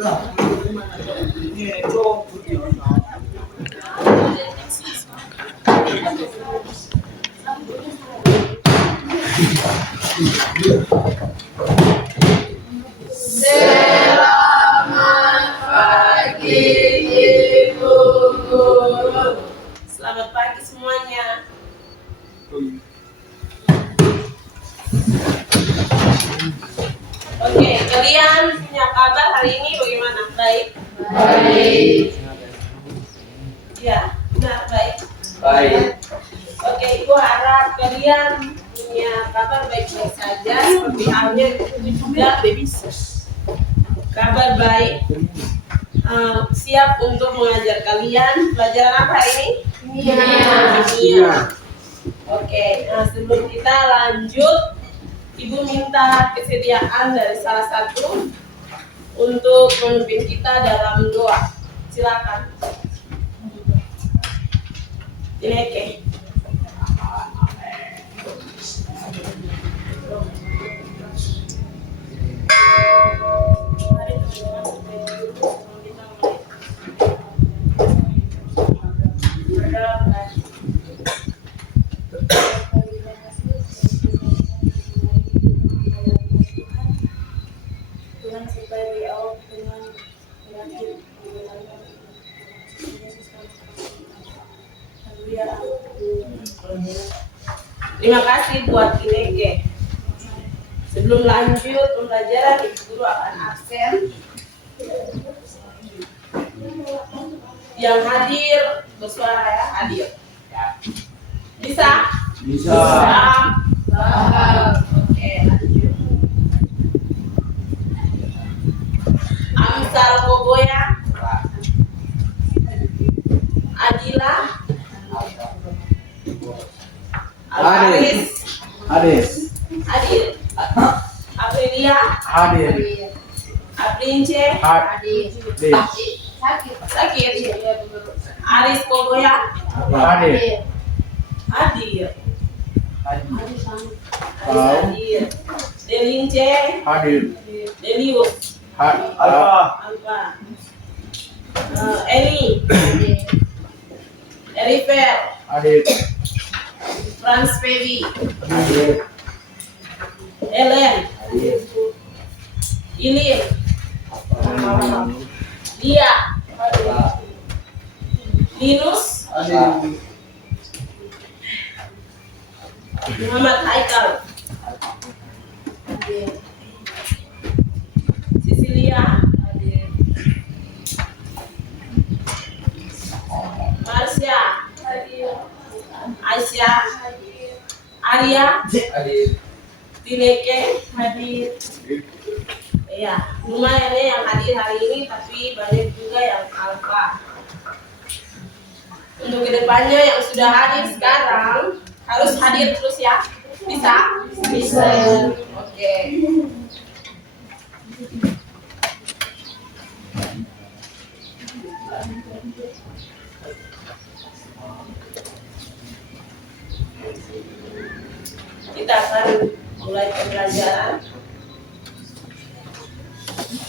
Selamat pagi Ibu Guru. Selamat pagi semuanya. Oke, kalian punya kabar hari ini bagaimana? Baik? Baik. Ya, benar, baik. Baik. Oke, Ibu harap kalian punya kabar baik-baik saja seperti halnya itu juga kabar baik. Siap untuk mengajar kalian pelajaran apa hari ini? Kimia. Oke, nah sebelum kita lanjut, Ibu minta kesediaan dari salah satu untuk memimpin kita dalam doa. Silakan. Oke. Terima kasih buat Ineke. Sebelum lanjut pembelajaran, Ibu Guru akan absen. Yang hadir bersuara ya, hadir. Bisa? Bisa. Oke, lanjut. Amsal Koboya, Adila, Alvaris, Adil, Aprilia, Aprince, Sakit, Aris Koboya, Adil, Delince, Delius, Alfa, Eni, Erifer, Franz Pevi, Ellen, Ilin, Lia, Linus, Muhammad Haikal, Cecilia, Marsha, Aisyah, Arya, Tineke, hadir. Ya, lumayan ya yang hadir hari ini, tapi banyak juga yang alfa. Untuk kedepannya yang sudah hadir sekarang harus hadir terus ya. Bisa? Bisa. Oke. Kita akan mulai pembelajaran.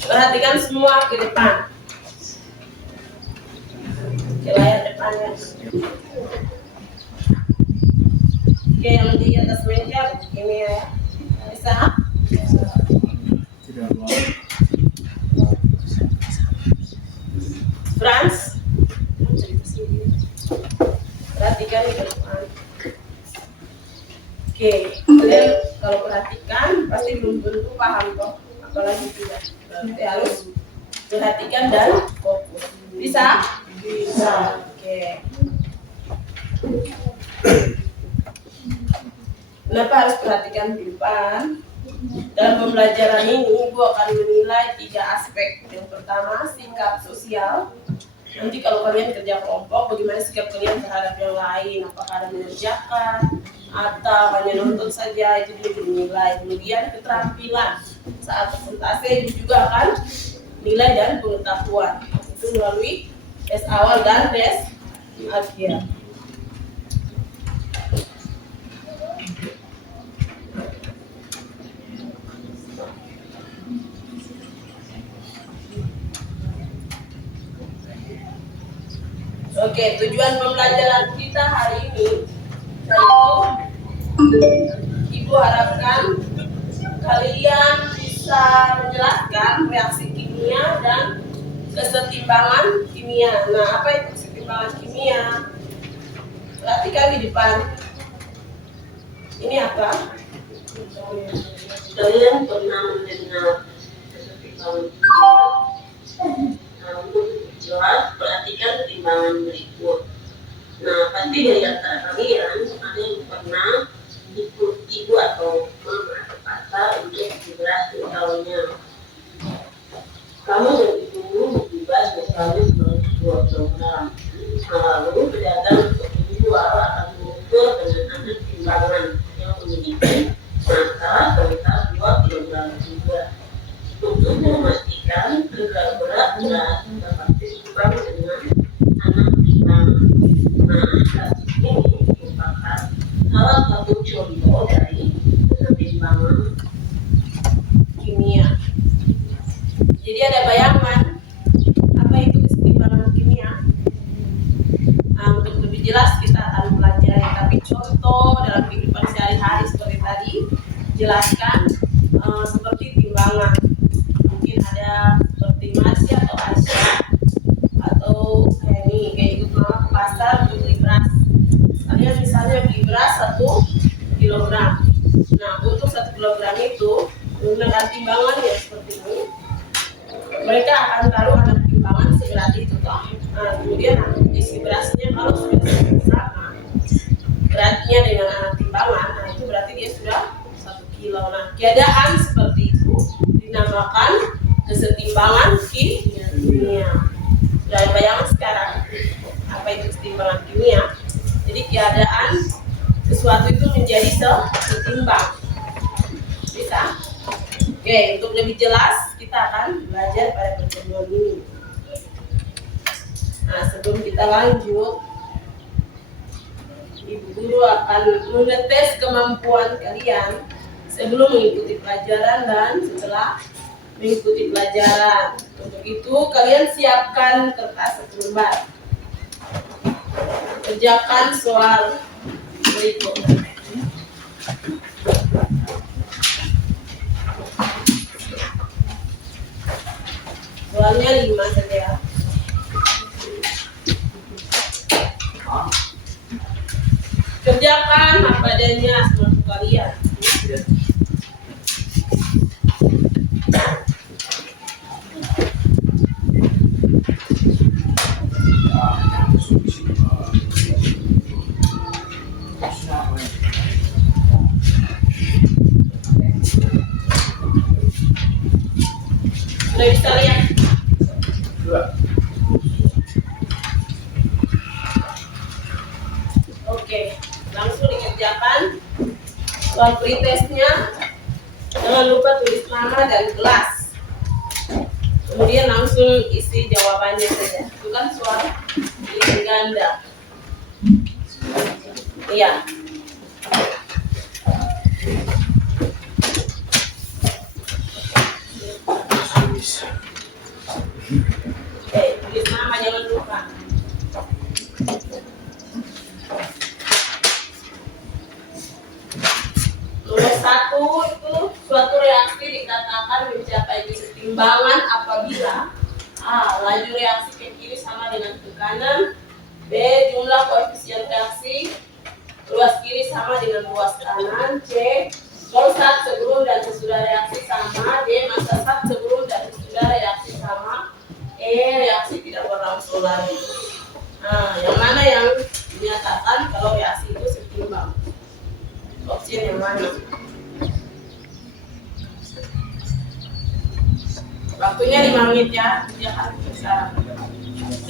Perhatikan semua ke depan. Ke layar depannya. Oke, yang di atas meja ini ya. Bisa? Franz, perhatikan ke depan. Oke, kalian kalau perhatikan pasti belum tentu paham kok, apalagi tidak. Berarti harus perhatikan dan fokus. Bisa? Bisa. Oke. Kenapa harus perhatikan di depan? Dalam pembelajaran ini, Ibu akan menilai 3 aspek. Yang pertama, sikap sosial. Nanti kalau kalian kerja kelompok, bagaimana sikap kalian terhadap yang lain? Apakah ada mengerjakan atau hanya nonton saja? Itu juga dinilai. Kemudian keterampilan. Saat presentasi Ibu juga akan nilai dan pengetahuan. Itu melalui tes awal dan tes akhir. Oke, tujuan pembelajaran kita hari ini yaitu Ibu harapkan kalian bisa menjelaskan reaksi kimia dan kesetimbangan kimia. Nah, apa itu kesetimbangan kimia? Perhatikan di depan. Ini apa? Kalian pernah mendengar kesetimbangan kimia? Namun jelas perhatikan timbangan berikut. Nah, pasti dari antara kalian ada yang pernah ikut ibu atau mama ke pasar untuk beli beras tahunnya. Kamu dan ibumu beli beras misalnya 2 kilogram. Lalu pedagang untuk menjual akan mengukur dengan ada timbangan yang memiliki masa sekitar 2 kilogram juga. Untuk memastikan agar berat dapat ditimbang dengan anak timbangan. Nah, hasil ini merupakan salah satu contoh dari kesetimbangan Kimia. Jadi ada bayangan apa itu kesetimbangan kimia? Untuk lebih jelas kita akan pelajari, tapi contoh dalam kehidupan sehari-hari seperti tadi jelaskan seperti timbangan. Mungkin ada seperti Marsha atau Aisyah atau kayak ini, kayak ikut mama ke pasar untuk beli beras. Kalian misalnya beli beras 1 kilogram. Nah, untuk 1 kilogram itu menggunakan timbangan ya seperti ini. Mereka akan taruh anak timbangan seberat itu toh. Nah, kemudian isi berasnya kalau sudah sama beratnya dengan anak timbangan, nah itu berarti dia sudah 1 kilo. Nah, keadaan seperti itu dinamakan kesetimbangan kimia. Sudah bayangkan sekarang apa itu kesetimbangan kimia? Jadi keadaan sesuatu itu menjadi setimbang. Bisa? Oke, untuk lebih jelas kita akan belajar pada pertemuan ini. Nah, sebelum kita lanjut, Ibu Guru akan mengetes kemampuan kalian sebelum mengikuti pelajaran dan setelah mengikuti pelajaran. Untuk itu kalian siapkan kertas 1 lembar. Kerjakan soal berikut. Soalnya 5 saja. Kerjakan apa adanya semampu kalian. Sudah bisa lihat? Oke, langsung dikerjakan soal pretestnya. Jangan lupa tulis nama dan kelas. Kemudian langsung isi jawabannya saja. Itu kan soal pilihan ganda. Iya. Oke, tulis nama jangan lupa. Nomor 1 itu suatu reaksi dikatakan mencapai kesetimbangan apabila A. Laju reaksi ke kiri sama dengan ke kanan. B. Jumlah koefisien reaksi luas kiri sama dengan luas kanan. C. Mol saat sebelum dan sesudah reaksi sama. D. Massa saat sebelum dan sesudah reaksi sama. E. Reaksi tidak berlangsung lagi. Nah, yang mana yang dinyatakan kalau reaksi itu setimbang? Opsi yang mana? Waktunya 5 menit ya.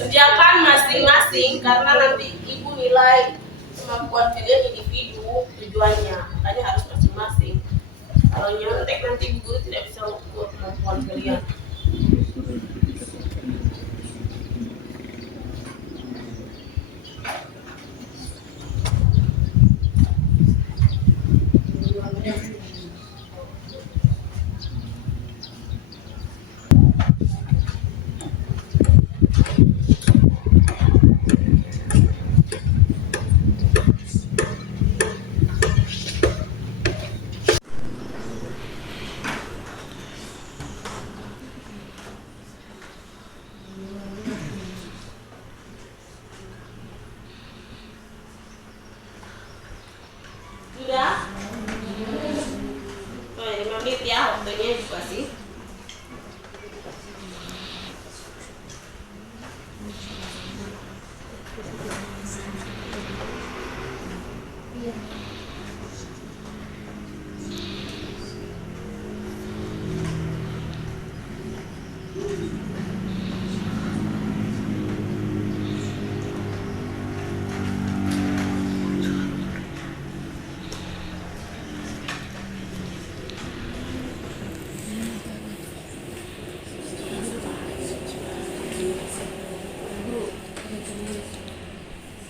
Kerjakan masing-masing karena nanti ibu nilai kemampuan kalian individu tujuannya, makanya harus masing-masing. Kalau nyontek nanti ibu guru tidak bisa ukur kemampuan kalian.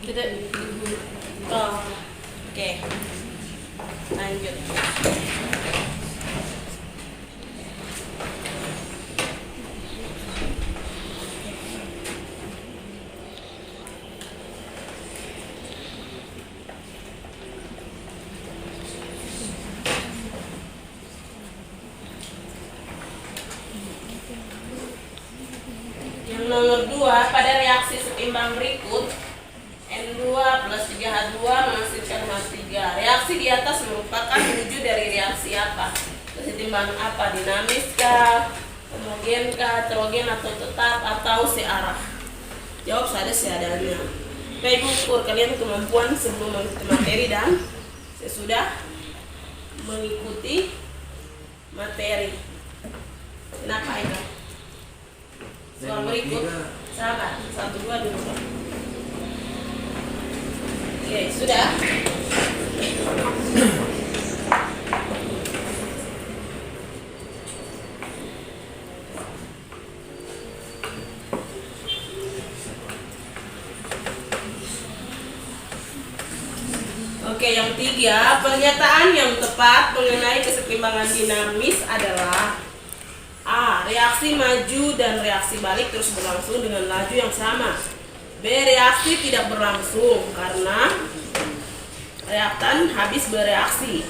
Kita oh, oke. Lanjut. Yang nomor 2, pada reaksi setimbang berikut N2 plus 3H2 menghasilkan NH3. Reaksi di atas merupakan wujud dari reaksi apa? Kesetimbangan apa? Dinamis kah? Homogen kah? Heterogen atau tetap atau searah? Jawab saja seadanya. Baik, ukur kalian kemampuan sebelum mengikuti materi dan sesudah mengikuti materi. Kenapa itu? Soal berikut, sahabat, 1, 2 dulu. Oke, sudah. Oke, yang 3, pernyataan yang tepat mengenai kesetimbangan dinamis adalah A. Reaksi maju dan reaksi balik terus berlangsung dengan laju yang sama. B. Reaksi tidak berlangsung karena reaktan habis bereaksi.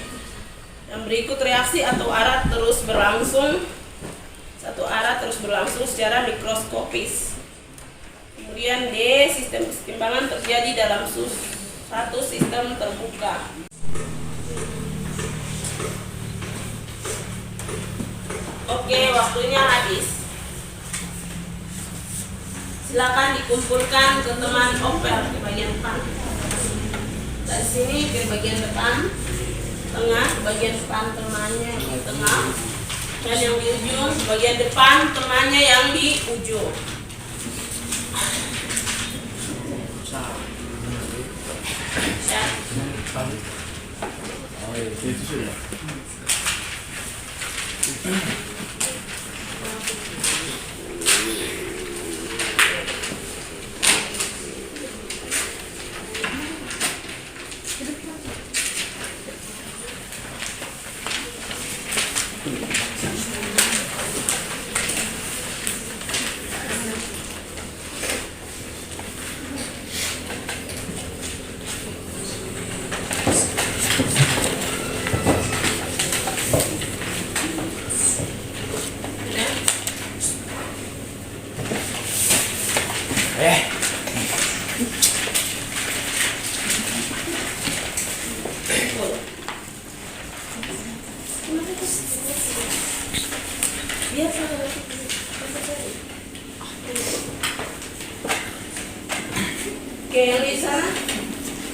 Yang berikut reaksi atau arah terus berlangsung, satu arah terus berlangsung secara mikroskopis. Kemudian D. Sistem kesetimbangan terjadi dalam satu sistem terbuka. Oke, waktunya habis. Silakan dikumpulkan ke teman oper di bagian depan. Dari sini ke bagian depan, tengah, bagian depan temannya yang di tengah, dan yang di ujung bagian depan temannya yang di ujung. Oke, yang di sana,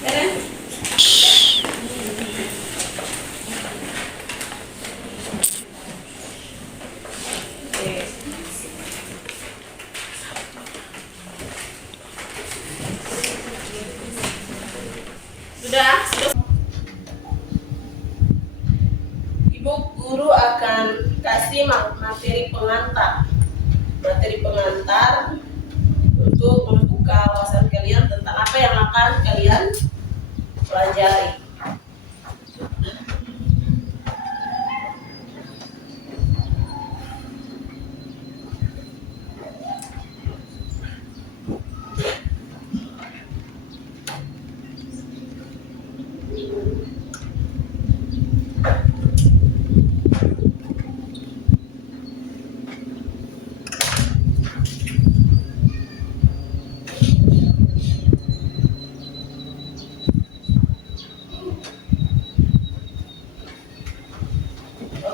Eren. Oke. Sudah. Ibu guru akan kasih materi pengantar. Materi pengantar untuk membuka wawasan kalian tentang apa yang akan kalian pelajari.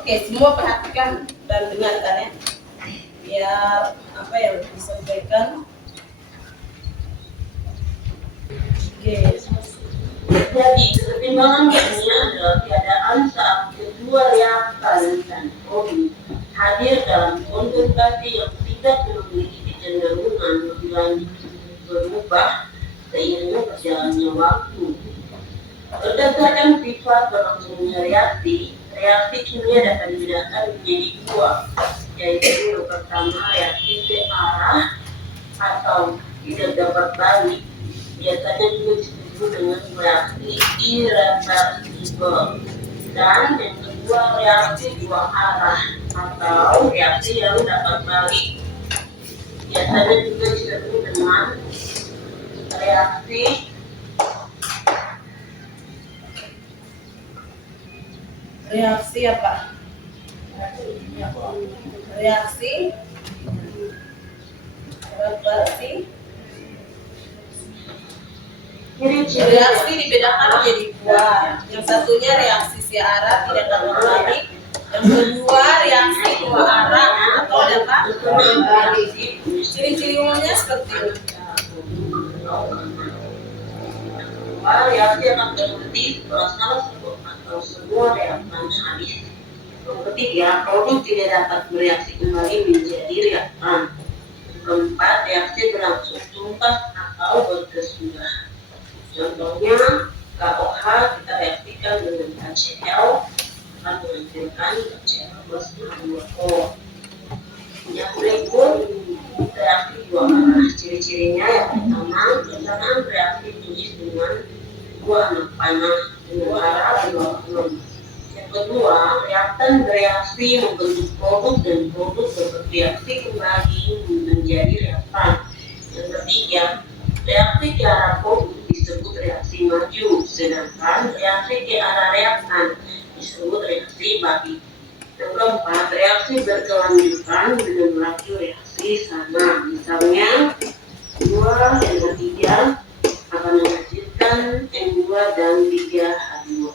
Oke, semua perhatikan dan dengarkan ya, biar apa yang disampaikan. Oke. Jadi, kesetimbangan kimia adalah keadaan saat kedua reaktan dan produk hadir dalam konsentrasi yang tidak memiliki kecenderungan lebih lanjut berubah seiring berjalannya waktu. Berdasarkan sifat berlangsungnya reaksi kimia dapat dibedakan menjadi dua, yaitu yang pertama reaksi searah atau tidak dapat balik, biasanya juga disebut dengan reaksi irreversibel. Dan yang kedua, reaksi dua arah atau reaksi yang dapat balik, biasanya juga disebut dengan reaksi apa? Reaksi reversi. Reaksi dibedakan menjadi dua. Yang satunya reaksi searah tidak dapat balik. Yang kedua reaksi dua arah atau dapat balik. Ciri-ciri umumnya seperti ini. Reaksi akan berhenti setelah salah satu atau semua reaktan habis. Yang ketiga, produk tidak dapat bereaksi kembali menjadi reaktan. Yang keempat, reaksi berlangsung tuntas atau berkesudahan. Contohnya, KOH kita reaksikan dengan HCl akan menghasilkan HCl plus H2O. Yang berikut reaksi dua arah. Ciri-cirinya yang pertama, pelaksanaan reaksi tulis dengan dua anak panah dua arah dua kolom. Yang kedua, reaktan bereaksi membentuk produk dan produk bereaksi kembali menjadi reaktan. Yang ketiga, reaksi ke arah produk disebut reaksi maju, sedangkan reaksi ke arah reaktan disebut reaksi balik. Yang keempat, reaksi berkelanjutan dengan laju reaksi sama. Misalnya, 2 dan 3 akan menghasilkan N2 dan 3H2.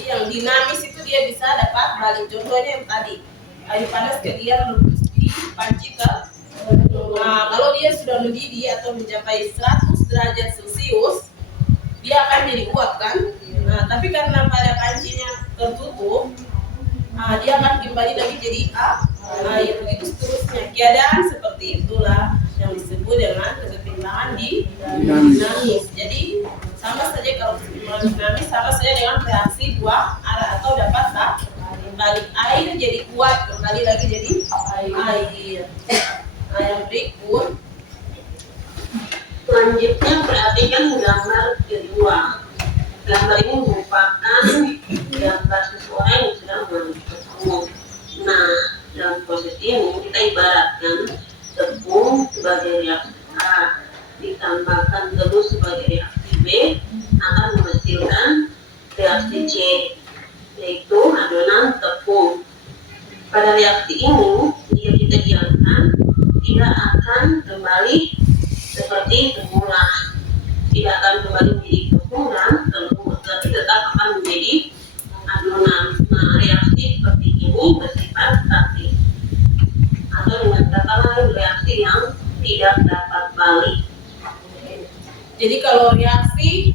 Yang dinamis itu dia bisa dapat balik. Contohnya yang tadi, air panas kemudian merebus di panci ke. Nah, kalau dia sudah mendidih atau mencapai 100 derajat Celcius, dia akan jadi uap kan? Nah, tapi karena pada pancinya tertutup, dia akan kembali lagi jadi air. Begitu seterusnya. Keadaan seperti itulah yang disebut dengan kesetimbangan dinamis. Jadi sama saja kalau kesetimbangan dinamis sama saja dengan reaksi dua arah atau dapat balik. Air jadi uap, kembali lagi jadi air. Nah, yang berikut selanjutnya perhatikan gambar kedua. Gambar ini merupakan gambar seseorang yang sedang menangkap. Nah, dalam proses ini kita ibaratkan tepung sebagai reaksi A ditambahkan telur sebagai reaksi B akan menghasilkan reaksi C, yaitu adonan tepung. Pada reaksi ini jika kita diamkan tidak akan kembali seperti semula, tidak akan kembali menjadi tepung dan telur, tapi tetap akan menjadi adonan. Nah, reaksi seperti ini bersifat statis atau dengan kata lain reaksi yang tidak dapat balik. Jadi kalau reaksi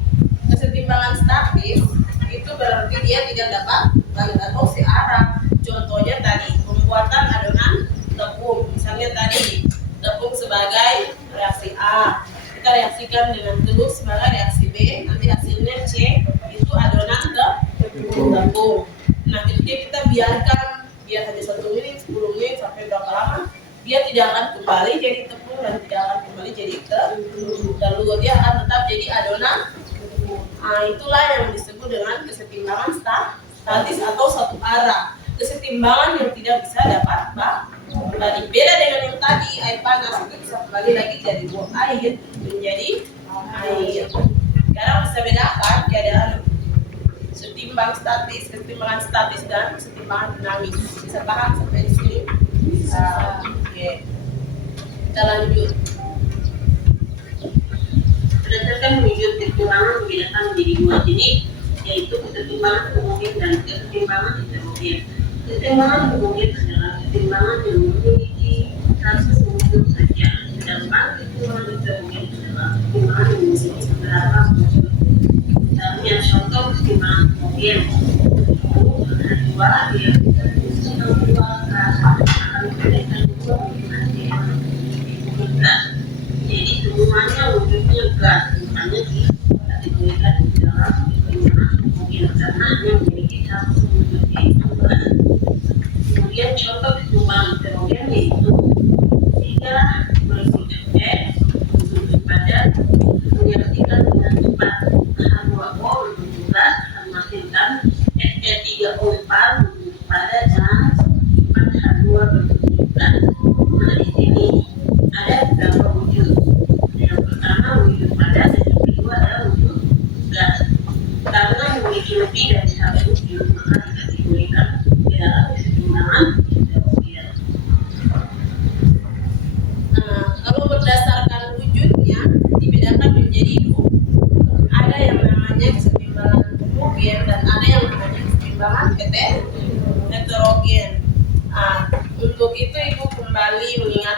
kesetimbangan statis itu berarti dia tidak dapat balik atau searah. Contohnya tadi pembuatan adonan tepung. Misalnya tadi tepung sebagai reaksi A, kita reaksikan dengan telur sebagai reaksi B, nanti hasilnya C, itu adonan tepung. Nah, ketika kita biarkan dia hanya 1 menit, 10 menit sampai berapa lama, dia tidak akan kembali jadi tepung dan tidak akan kembali jadi telur. Dia akan tetap jadi adonan. Nah, itulah yang disebut dengan kesetimbangan statis atau satu arah. Kesetimbangan yang tidak bisa dapat balik. Beda dengan yang tadi, air panas itu bisa kembali lagi jadi uap air menjadi air. Sekarang bisa bedakan keadaan kesetimbangan statis dan kesetimbangan dinamis. Bisa paham sampai di sini? Bisa. Oke. Kita lanjut. Berdasarkan wujud kesetimbangan membedakan menjadi dua jenis, yaitu kesetimbangan homogen dan kesetimbangan heterogen. Kesetimbangan homogen adalah kesetimbangan yang memiliki satu unsur saja, sedangkan kesetimbangan heterogen adalah kesetimbangan yang memiliki beberapa unsur. Misalnya contoh kesetimbangan homogen itu dua dia dua gas akan memberikan dua gas. Jadi semuanya wujudnya gas, makanya dikategorikan di dalam kesetimbangan homogen karena hanya memiliki satu wujud yaitu gas. Kemudian contoh kesetimbangan heterogen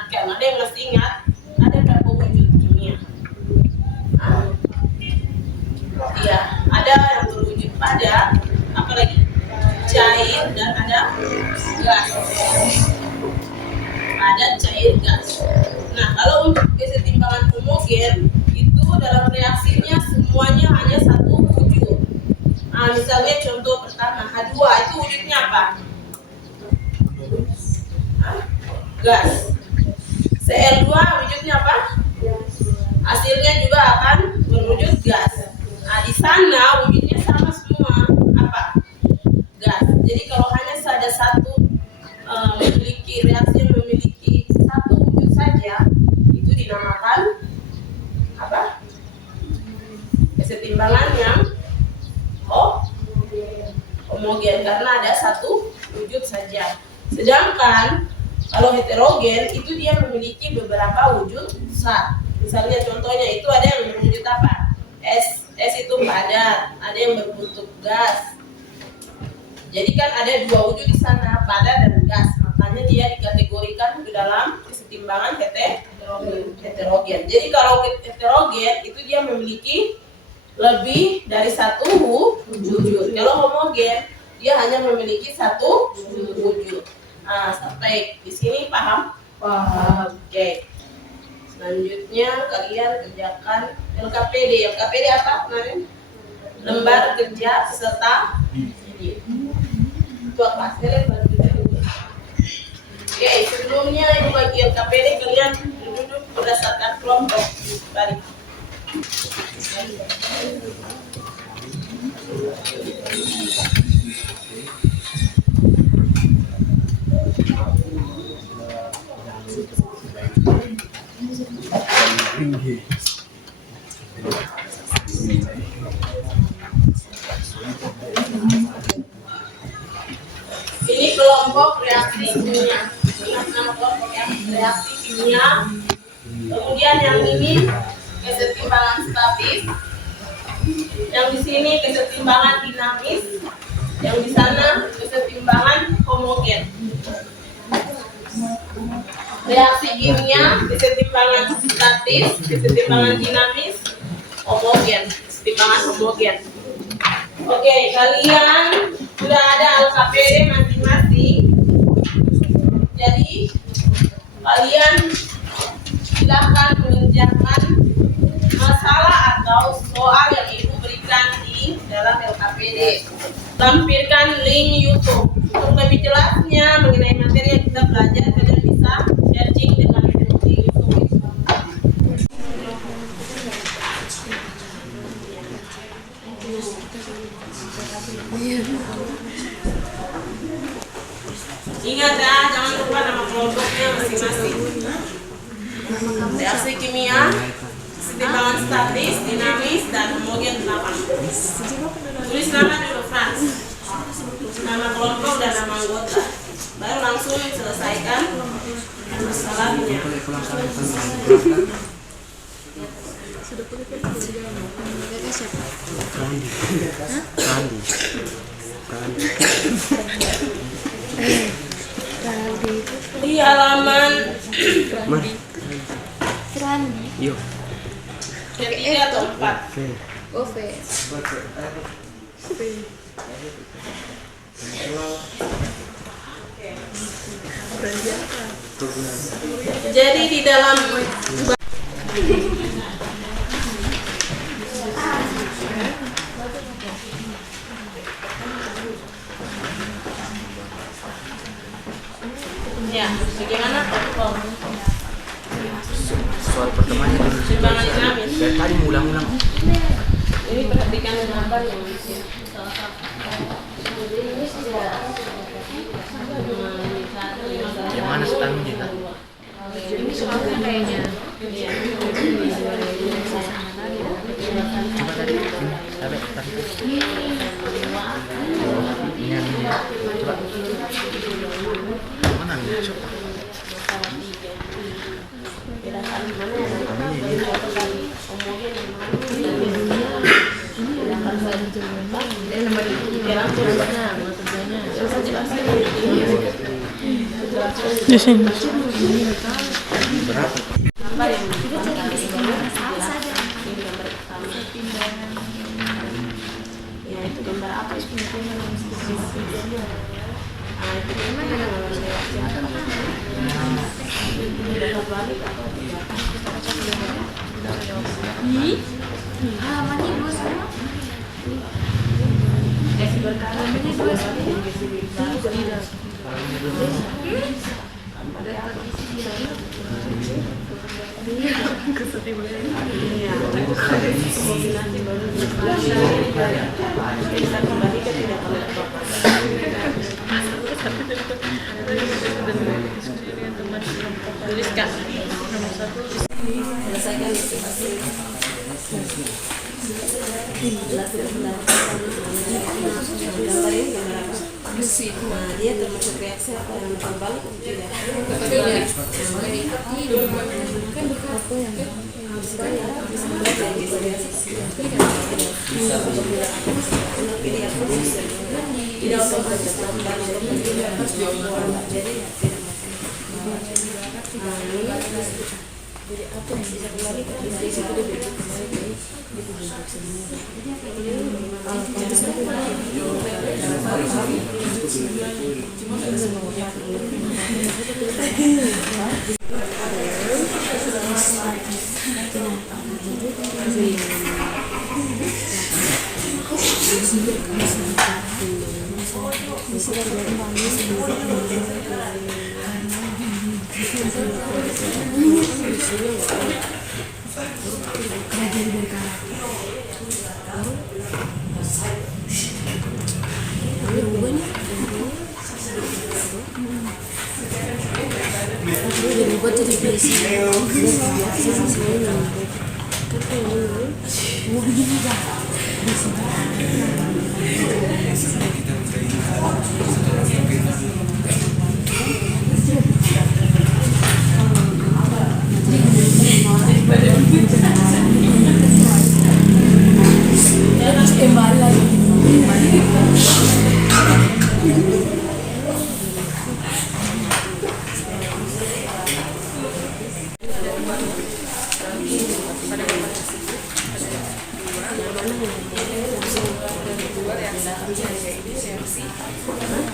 ingatkan, ada yang masih ingat ada berapa wujud kimia? Iya, ada yang berwujud pada apa lagi? Cair dan ada gas. Ada cair gas. Nah, kalau untuk kesetimbangan homogen itu dalam reaksinya semuanya hanya satu wujud. Nah, misalnya contoh pertama H2 itu wujudnya apa? Gas. Cl2 wujudnya apa? Hasilnya juga akan berwujud gas. Nah, di sana wujudnya sama semua, apa? Gas. Jadi kalau hanya ada satu memiliki reaksi yang memiliki satu wujud saja, itu dinamakan apa? Kesetimbangan yang homogen karena ada satu wujud saja. Sedangkan kalau heterogen itu dia memiliki beberapa wujud besar. Misalnya contohnya itu ada yang berwujud apa? Es itu padat, ada yang berbentuk gas. Jadi kan ada dua wujud di sana, padat dan gas. Makanya dia dikategorikan ke dalam kesetimbangan heterogen. Jadi kalau heterogen itu dia memiliki lebih dari satu wujud. Kalau homogen dia hanya memiliki satu wujud. Nah, sampai di sini paham? Paham. Oke. Selanjutnya kalian kerjakan LKPD. LKPD apa kemarin? Lembar kerja peserta didik. Itu apa? Oke, sebelumnya itu bagi LKPD kalian duduk berdasarkan kelompok. Balik. Ini kelompok reaksi kimia. Ingat nama kelompok ya, reaksi kimia. Kemudian yang ini kesetimbangan statis. Yang di sini kesetimbangan dinamis. Yang di sana kesetimbangan homogen. Reaksi kimia, kesetimbangan statis, kesetimbangan dinamis, homogen, kesetimbangan homogen. Oke, kalian sudah ada LKPD masing-masing. Jadi kalian silakan mengerjakan masalah atau soal yang ibu berikan di dalam LKPD. Lampirkan link YouTube. Untuk lebih jelasnya mengenai materi yang kita belajar, kalian bisa searching dengan link YouTube. Ingat ya, jangan lupa nama kelompoknya masing-masing. Reaksi kimia, kesetimbangan statis, dinamis, dan homogen 8. Tulis nama dulu, Frans. Nama kelompok dan nama anggota. Baru langsung selesaikan masalahnya. Di halaman ketiga atau 4. Jadi di dalam ya, bagaimana tokoh? Soal pertamanya dulu. Kesetimbangan dinamis. Dari tadi ulang-ulang. Ini perhatikan gambar yang di sini. Yang mana setangnya kan? Ini sebenarnya kayaknya. Coba tadi. Tadi. Ini. Coba. Mana nih? Coba. Di sini. Gambar yang saja. Ini gambar pertama. Ya itu gambar apa itu? Nah itu gimana gambar lewat siapa? Udah balik atau tidak? Kita baca dulu ya. Halaman ini dua sama. Desi berkara ini dua sama. Kita kembali ke tidak tuliskan nomor 1 selesaikan gambar ini gambar apa? Nah, dia termasuk reaksi apa yang terbalik atau tidak? Tidak otomatis jadi apa yang bisa kembali dari situ dia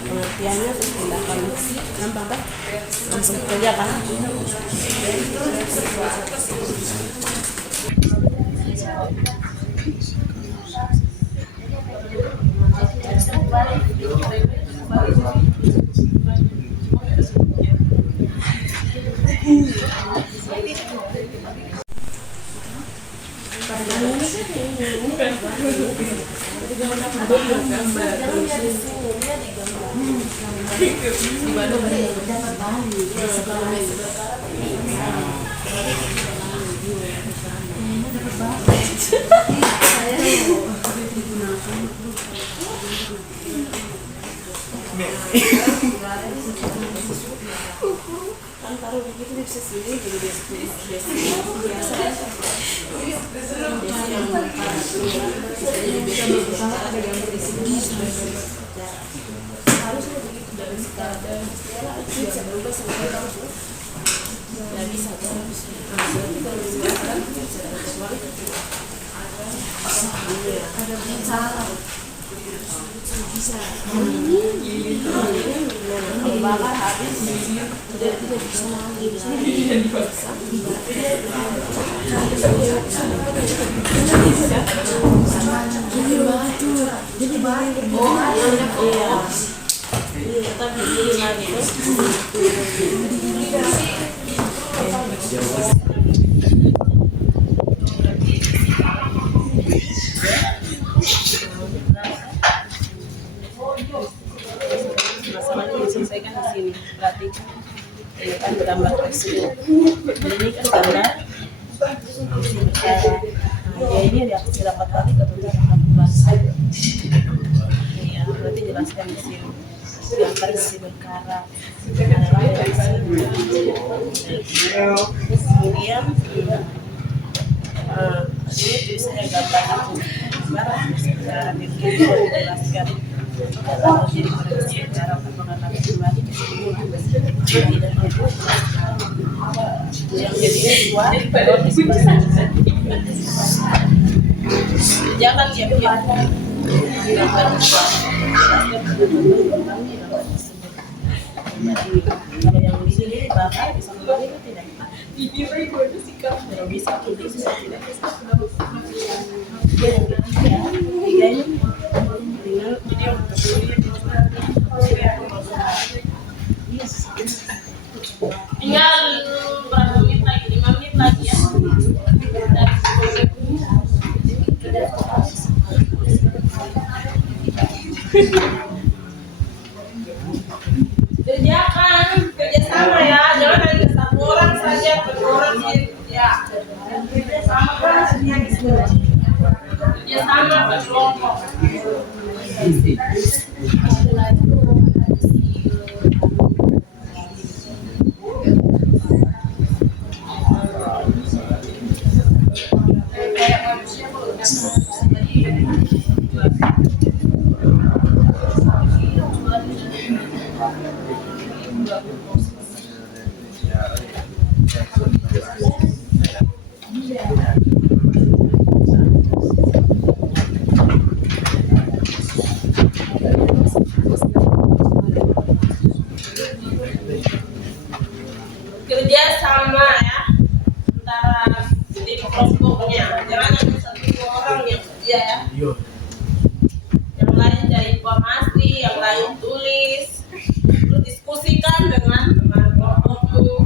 pengertiannya terus tindakan gampang kan? Langsung kerja kan? Kan taruh begitu dia bisa sendiri jadi biasa ada gambar di sini harusnya begitu dari sekarang bisa berubah sampai tahun nggak bisa terus berarti kalau sekarang bisa ada sesuatu ada salah bisa ini bakar habis sudah tidak bisa lagi jadi baik iya tetap begini lagi masalahnya diselesaikan di sini. Berarti ini kan gambar presiden. Ini kan gambar isi bicara. Nah, ini reaksi rapat balik atau tidak rapat balik. Iya, berarti jelaskan di sini. Gambar isi perkara adalah kemudian ini tulisannya gambar itu secara begini dijelaskan Jadi pada secara apakah kembali ke semula tidak perlu yang jadinya dua jangan siap-siap kalau yang di sini bakar bisa kembali ke tidak kalau bisa tulis tidak bisa tiga ini dengan jadi yang tinggal berapa menit lagi 5 menit lagi ya kerjakan kerjasama ya jangan hanya satu orang saja kedua orang ya kerjasama berkelompok kerja sama ya antara tim kelompoknya jangan hanya satu orang yang kerja ya yang lain cari informasi yang lain tulis terus diskusikan dengan teman kelompokmu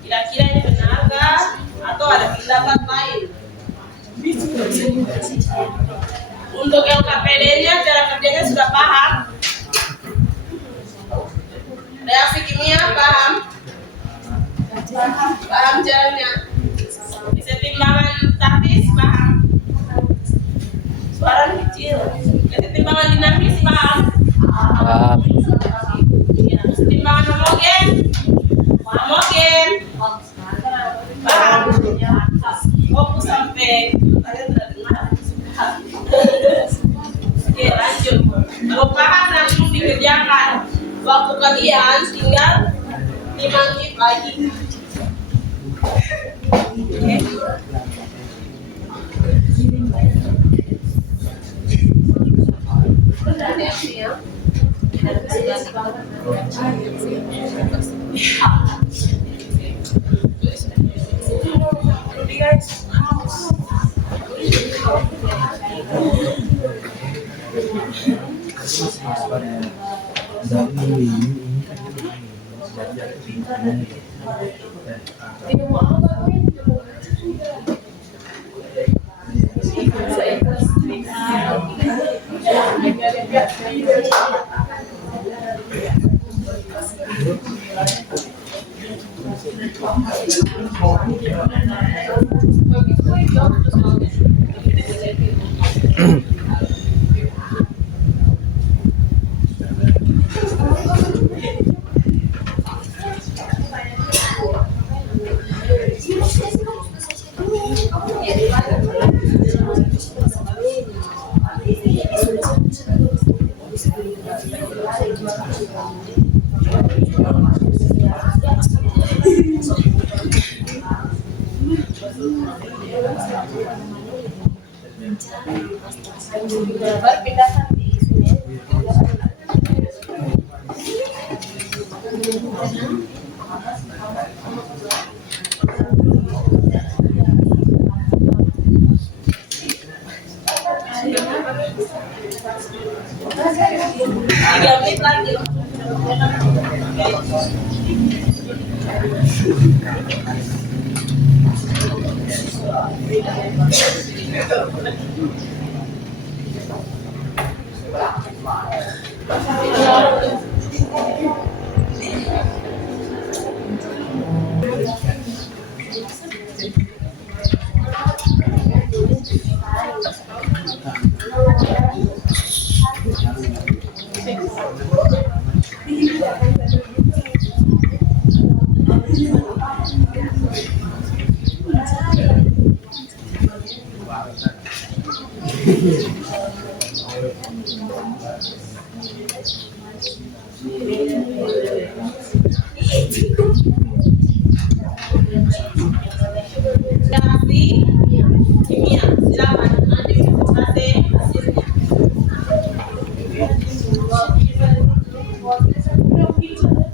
kira-kira ini benarkah atau ada pendapat lain untuk LKPD-nya cara kerjanya sudah paham reaksi kimia paham paham jalannya bisa timbangan taktis paham suara kecil bisa timbangan dinamis paham ya, timbangan homogen paham fokus sampai kalian sudah dengar oke lanjut kalau paham langsung dikerjakan waktu kalian tinggal 5 menit lagi. Berpindahkan di sini. Tiga menit lagi. reaksi kimia. Silakan nanti presentasi hasilnya.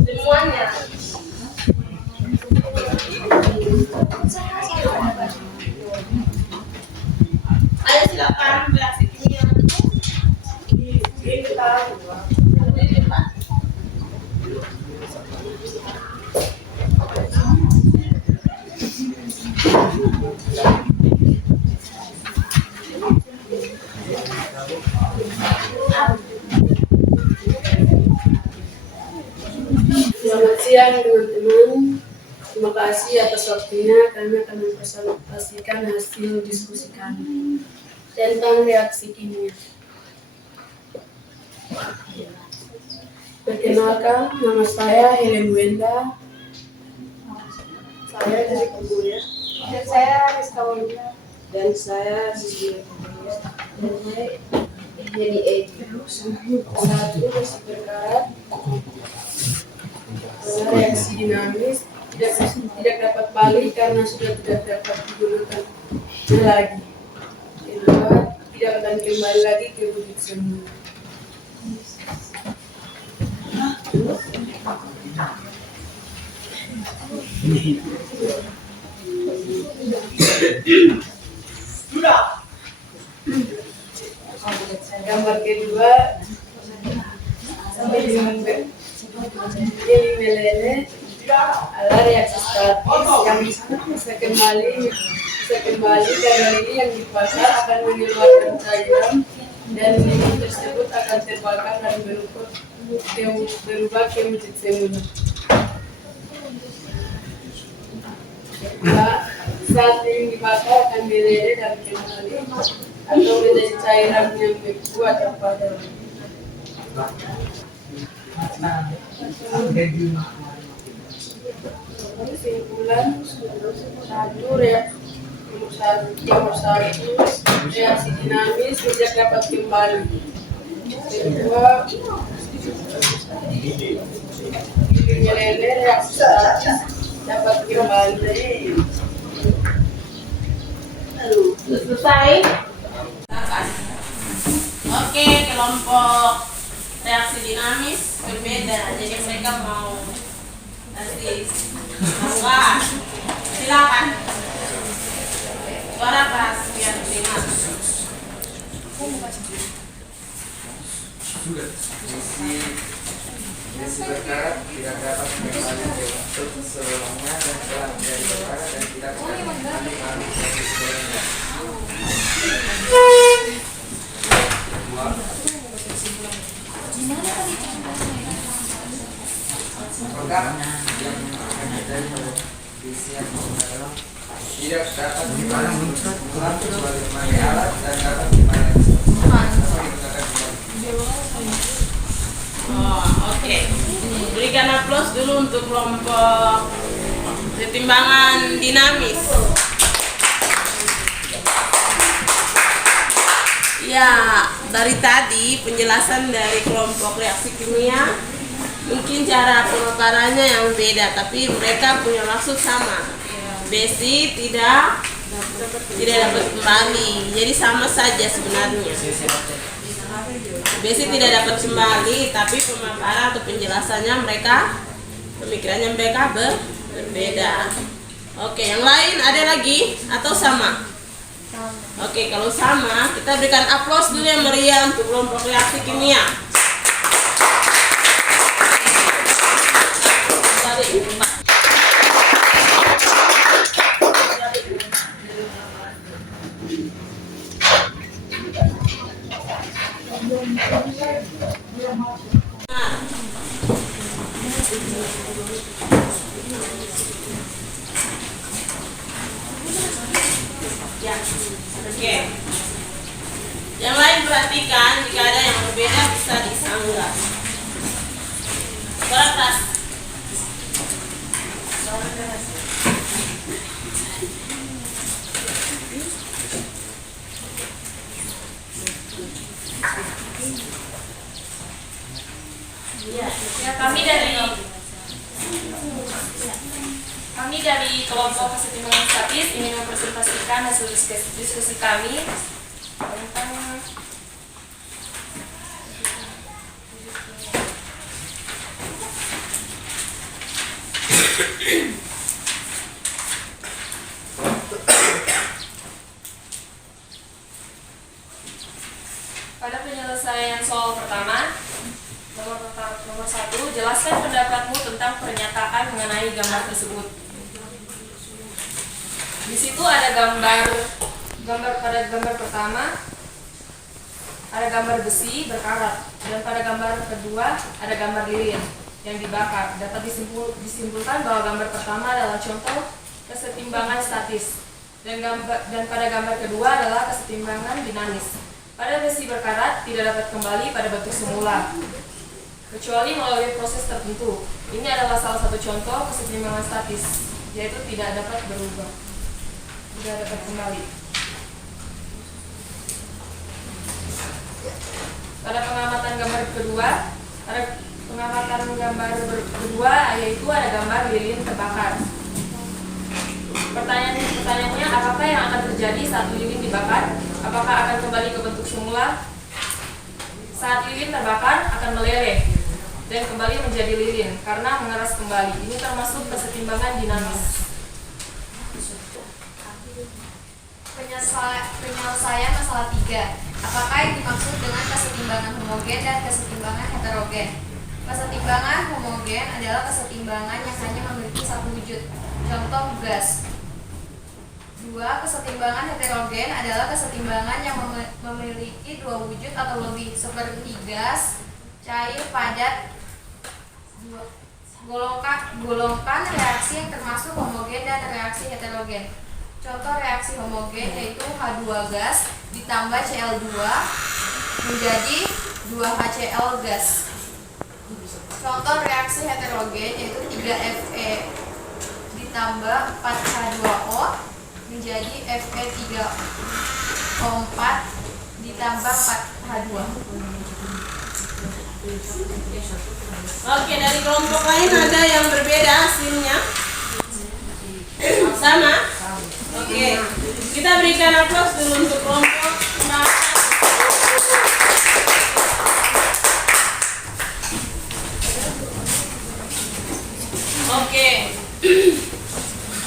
Semuanya. Ayo silakan reaksi kimia. Selamat siang teman-teman. Terima kasih atas waktunya. Kami akan mempresentasikan hasil diskusi kami tentang reaksi kimia. Perkenalkan, nama saya Helen Wenda. Saya dari Kamboja. Dan saya Rizka Wanda. Dan saya Siswi. Dan saya jadi Edi. Satu masih berkarat. Reaksi dinamis tidak dapat balik karena sudah tidak dapat digunakan lagi. Kedua, tidak akan kembali lagi ke wujud semula. Gambar kedua, ini meleleh adalah reaksi statis yang bisa kembali karena ini yang di pasar akan mengeluarkan cairan dan ini tersebut akan terbakar dan berubah ke wujud semula. Saat ini dibakar akan meleleh dan kembali atau menjadi cairan yang beku atau padat. Kesimpulan satu reaksi dinamis tidak dapat kembali. Kedua, meleleh reaksi statis dapat kembali. Selesai? Oke, kelompok reaksi dinamis berbeda, jadi mereka mau kasih enggak, silakan suara pas biar terima. Besi berkarat tidak dapat kembali ke bentuk sebelumnya dan telah menjadi berkarat dan tidak dapat kembali ke bentuk sebelumnya. Program yang akan terjadi pada besi yang adalah tidak dapat kembali sebagai alat dan dapat kembali Oke. Berikan aplaus dulu untuk kelompok pertimbangan dinamis. Ya, dari tadi penjelasan dari kelompok reaksi kimia mungkin cara pemaparannya yang beda, tapi mereka punya maksud sama. Besi tidak dapat kembali, jadi sama saja sebenarnya. Besi tidak dapat kembali, tapi pemaparan atau penjelasannya pemikirannya mereka berbeda. Oke, yang lain ada lagi atau sama? Oke, kalau sama, kita berikan aplaus dulu yang meriah untuk kelompok reaksi kimia. Ya, oke. Yang lain perhatikan, jika ada yang berbeda bisa disanggah. Beratas. Ya, kami dari kelompok kesetimbangan statis ingin mempresentasikan hasil diskusi kami tentang pada penyelesaian soal pertama. Nomor 1, jelaskan pendapatmu tentang pernyataan mengenai gambar tersebut. Di situ ada pada gambar pertama ada gambar besi berkarat, dan pada gambar kedua ada gambar lilin yang dibakar. Dapat disimpulkan bahwa gambar pertama adalah contoh kesetimbangan statis, dan pada gambar kedua adalah kesetimbangan dinamis. Pada besi berkarat tidak dapat kembali pada bentuk semula, kecuali melalui proses tertentu. Ini adalah salah satu contoh kesetimbangan statis, yaitu tidak dapat berubah, tidak dapat kembali. Pada pengamatan gambar kedua, yaitu ada gambar lilin terbakar. Pertanyaannya, apakah yang akan terjadi saat lilin dibakar? Apakah akan kembali ke bentuk semula? Saat lilin terbakar akan meleleh dan kembali menjadi lilin karena mengeras kembali. Ini termasuk kesetimbangan dinamis. Penyelesaian masalah 3. Apakah yang dimaksud dengan kesetimbangan homogen dan kesetimbangan heterogen? Kesetimbangan homogen adalah kesetimbangan yang hanya memiliki satu wujud. Contoh gas. 2. Kesetimbangan heterogen adalah kesetimbangan yang memiliki dua wujud atau lebih, seperti gas, cair, padat. Golongkan reaksi yang termasuk homogen dan reaksi heterogen. Contoh reaksi homogen yaitu H2 gas ditambah Cl2 menjadi 2HCl gas. Contoh reaksi heterogen yaitu 3Fe ditambah 4H2O menjadi Fe3O4 ditambah 4H2. Oke, dari kelompok lain ada yang berbeda hasilnya? Sama? Oke, kita berikan aplaus dulu untuk kelompok nomor 1. Oke,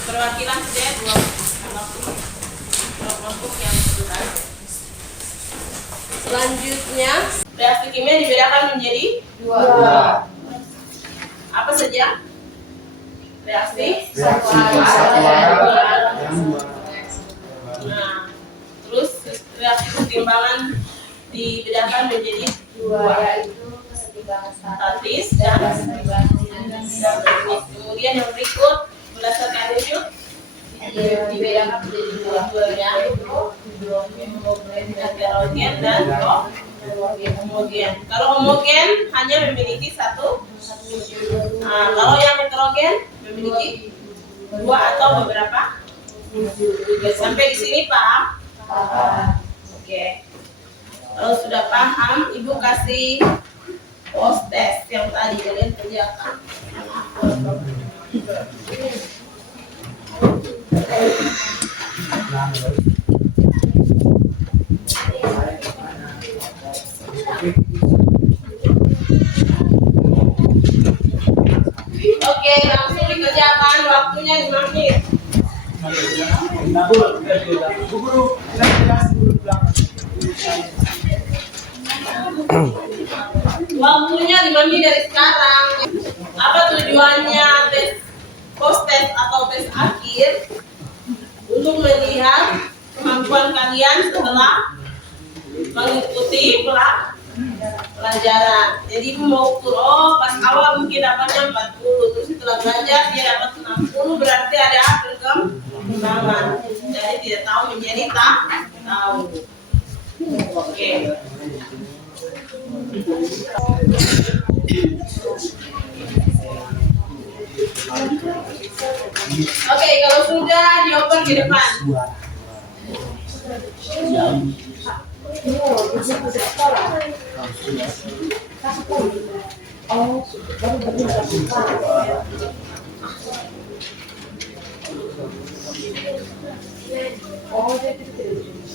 perwakilan sudah dua kelompok yang berbeda. Selanjutnya, reaksi kimia dibedakan menjadi dua. Apa saja? Reaksi Reaksi Nah, terus reaksi kesetimbangan dibedakan menjadi dua, yaitu kesetimbangan statis dan kesetimbangan dinamis. Kemudian yang berikut berdasarkan wujud dibedakan menjadi dua, yaitu heterogen dan homogen. Kalau homogen hanya memiliki satu wujud. Nah, kalau yang heterogen memiliki dua atau beberapa wujud. Sampai di sini paham? Oke. Kalau sudah paham, Ibu kasih post test yang tadi kalian kerjakan. Oke, langsung dikerjakan, waktunya 5 menit. Waktunya 5 menit dari sekarang. Apa tujuannya tes post test atau tes akhir? Untuk melihat kemampuan kalian setelah mengikuti pelajaran. Jadi mau ukur, pas awal mungkin dapatnya 40, terus setelah belajar dia dapat 60, berarti ada perkembangan. Jadi tidak tahu menjadi tahu. Oke. Oke, kalau sudah dioper ke depan.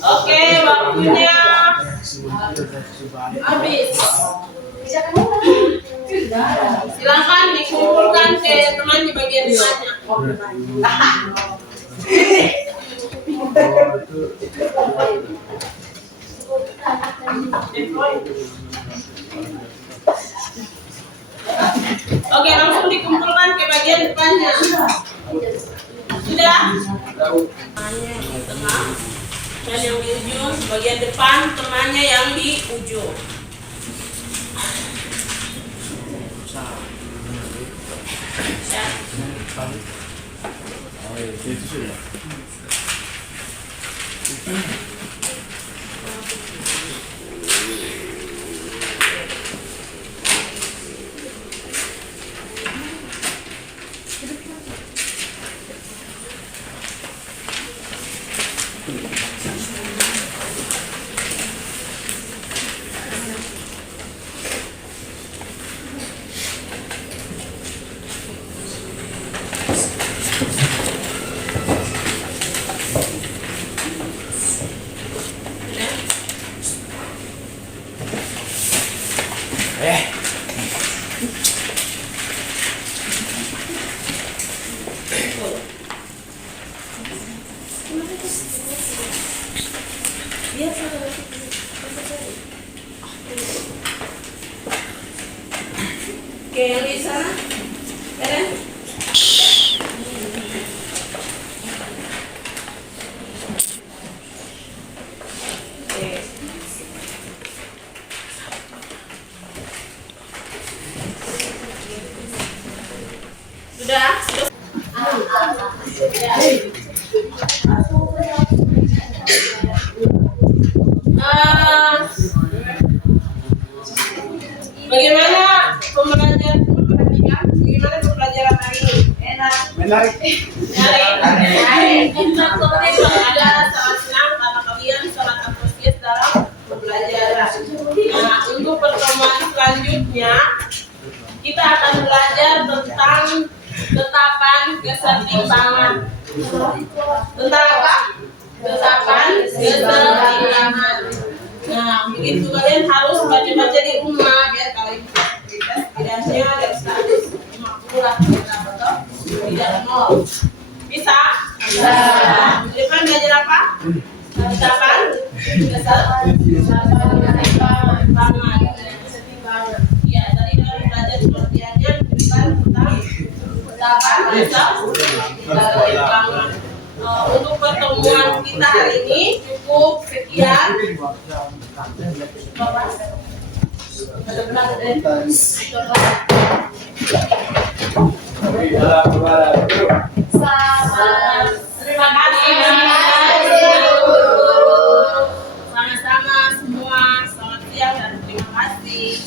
Oke, waktunya habis. Silakan dikumpulkan ke teman di bagian depannya. Oke, langsung dikumpulkan ke bagian depannya. Sudah? Temannya di tengah dan yang di ujung bagian depan, temannya yang di ujung. Oke, yang di sana, Karen. Oke. Sudah? Bagaimana pembelajaran hari ini? Enak. Menarik. Ada sangat senang karena kalian sangat antusias dalam pembelajaran. Nah, untuk pertemuan selanjutnya kita akan belajar tentang tetapan kesetimbangan. Tentang apa? Tetapan kesetimbangan. Nah, begitu kalian harus baca-baca di rumah biar kalau ibu setidaknya dari 150 lah kita betul tidak 0. Bisa? Bisa. Depan belajar apa? Tetapan kesetimbangan. Ya, tadi kalian belajar pengertiannya tentang tetapan kesetimbangan. Untuk pertemuan kita hari ini cukup sekian. Terima kasih. Sama-sama semua. Selamat siang dan terima kasih.